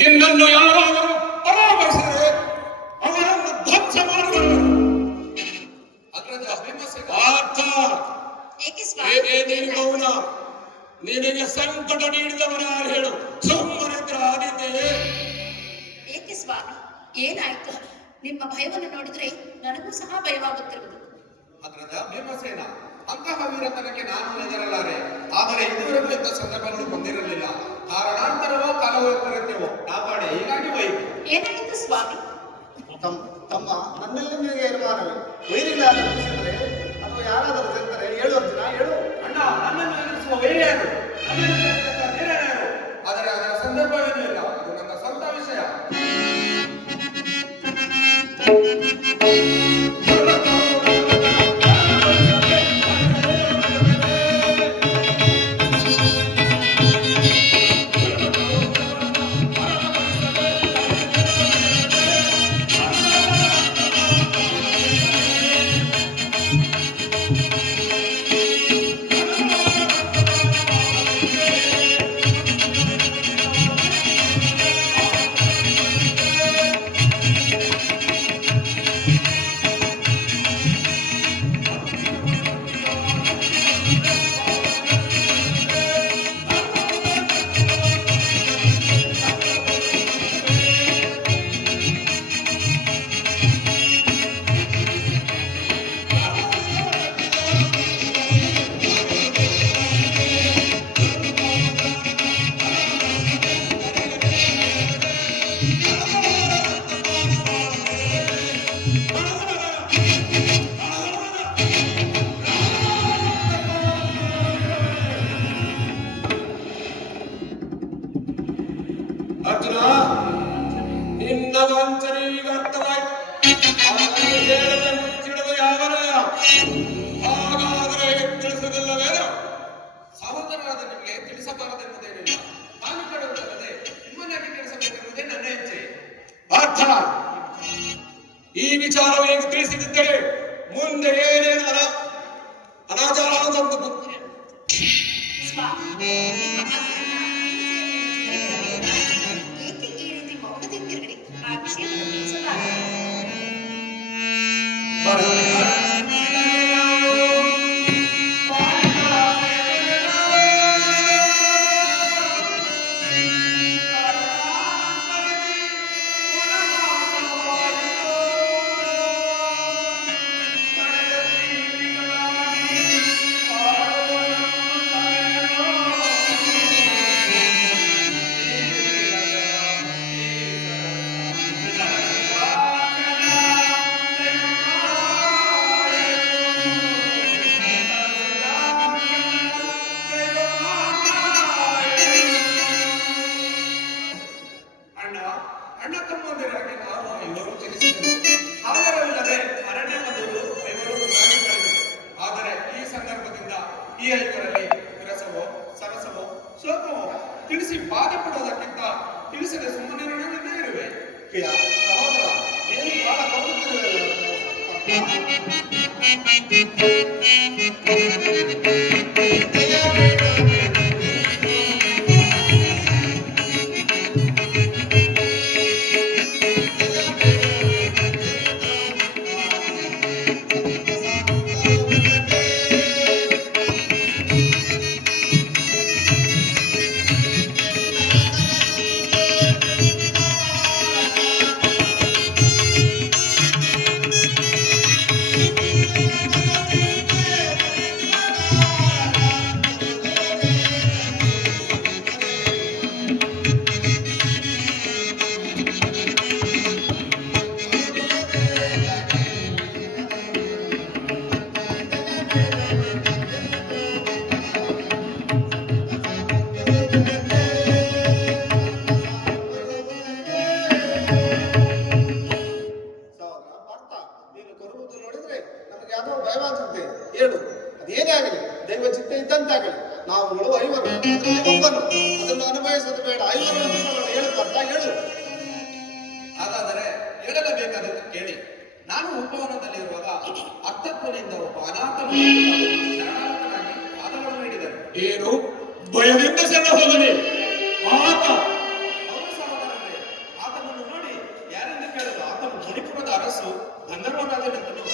ನಿನ್ನನ್ನು ಯಾರಾದರೂ ಪರಾಮರ್ಶಿಸಿದರೆ ಅವರನ್ನು ಧ್ವಂಸ ಮಾಡಬಾರದು. ಮೌನ. ನಿನಗೆ ಸಂಕಟ ನೀಡಿದವರ ಯಾರು ಹೇಳು? ಸುಮ್ಮನಿದ್ರ ಆದಿತ್ಯೇ. ಏಕೆ ಸ್ವಾಮಿ, ಏನಾಯ್ತು? ನಿಮ್ಮ ಭಯವನ್ನು ನೋಡಿದ್ರೆ ನನಗೂ ಸಹ ಭಯವಾಗುತ್ತಿರುವುದು. ಅಗ್ರಜ ಭೀಮಸೇನ, ಅಂತಹ ವೀರತನಕ್ಕೆ ನಾನು ಹೆದರಲಾರೆ. ಆದರೆ ಇದುವರೆಗೂ ಇಂಥ ಸಂದರ್ಭಗಳು ಬಂದಿರಲಿಲ್ಲ. ಕಾರಣಾಂತರವೋ ಕಾಲವೈಪರೀತ್ಯವೋ ಕಾಪಾಡೆ ಹೀಗಾಗಿ ಹೋಯಿತು. ಏನಾಯಿತು ಸ್ವಾಮಿ? ತಮ್ಮ ನನ್ನಲ್ಲಿ ನಿನಗೆ ಅನುಮಾನವೇ? ವೈರಿಗಳಾದ ಅಥವಾ ಯಾರಾದರೂ ಜನರೇ? ಹೇಳು ಅರ್ಜುನ, ಹೇಳು. ಅಣ್ಣ, ನನ್ನನ್ನು ಎದುರಿಸುವ ವೈರ್ಯಾರು, ಆದರೆ ಅದರ ಸಂದರ್ಭವೇನೂ ಇಲ್ಲ. ಅದು ನನ್ನ ಸ್ವಂತ ವಿಷಯ. ಅರ್ಜುನ, ನಿನ್ನ ವಂಚನೆ ಈಗ ಅರ್ಥವಾಯ್ತು. ಹೇಳದೆ ಮುಚ್ಚಿಡದು ಯಾವನಯ? ಹಾಗಾದರೆ ತಿಳಿಸದಿಲ್ಲವೇನು? ಸಹೋದರರಾದ ನಿಮಗೆ ತಿಳಿಸಬಾರದೆಂಬುದೇನಿಲ್ಲ. ನಾನು ಕೆಡುವುದಲ್ಲದೆ ನಿಮ್ಮನ್ನಾಗಿ ಕೆಡಿಸಬೇಕೆಂಬುದೇ ನನ್ನ ಇಚ್ಛೆ. ಅರ್ಥ. ಈ ವಿಚಾರವು ಈಗ ತಿಳಿಸಿದ್ದರೆ ಮುಂದೆ ಏನೇನು ಅನಾಚಾರ ಆಗುತ್ತದೆ. ಸ್ವಾಮಿ, ಏಕೆ ಈ ರೀತಿ ಮೌನದಿಂದಿರುವಿರಿ? ಆ ವಿಷಯವನ್ನು ತಿಳಿಸಬಾರದು. ಅಣ್ಣ ತಮ್ಮಂದಿರಾಗಿ ನಾವು ಐವರು ಜನಿಸಿದರು. ಆಧಾರವಿಲ್ಲದೆ ಅರಣ್ಯ ಬಂದವರು ಐವರು ಕಳೆದರು. ಆದರೆ ಈ ಸಂದರ್ಭದಿಂದ ಈ ಐವರಲ್ಲಿ ವಿರಸವೋ ಸರಸವೋ ಶೋಕವೋ ತಿಳಿಸಿ ಬಾಧೆ ಪಡುವುದಕ್ಕಿಂತ ತಿಳಿಸದೆ ಸುಮ್ಮನಿರೋಣವೆಂದೇ ಇರುವೆ. ಸಹೋದರ, ಏನು ಬಹಳ ಕೌತುಕವಿಲ್ಲ. ಹೇಳು, ಅದೇನೇ ಆಗಲಿ, ದೈವ ಚಿತ್ತ ಇದ್ದಂತಾಗಲಿ. ನಾವುಗಳು ಐವರು, ಒಬ್ಬನು ಅದನ್ನು ಅನುಭವಿಸೋದು ಬೇಡ. ಐವರು ಹೇಳು ಪಾರ್ಥ, ಹೇಳು. ಹಾಗಾದರೆ ಹೇಳಲೇಬೇಕಾದದ್ದು ಕೇಳಿ. ನಾನು ಉಪವನದಲ್ಲಿರುವಾಗ ಅರ್ಥತ್ವದಿಂದ ಒಬ್ಬ ಅನಾಥ ಶರಣಾಗತನಾಗಿ ಪಾದಗಳನ್ನು ಹಿಡಿದರು. ಏನು ಭಯದಿಂದ ಶರಣ ಹೋಗಲಿ? ಅವರು ಸಹೋದರರೇ, ಮಣಿಪುರದ ಅರಸು ಗಂಧರ್ವನಾದನೆಂತಲೂ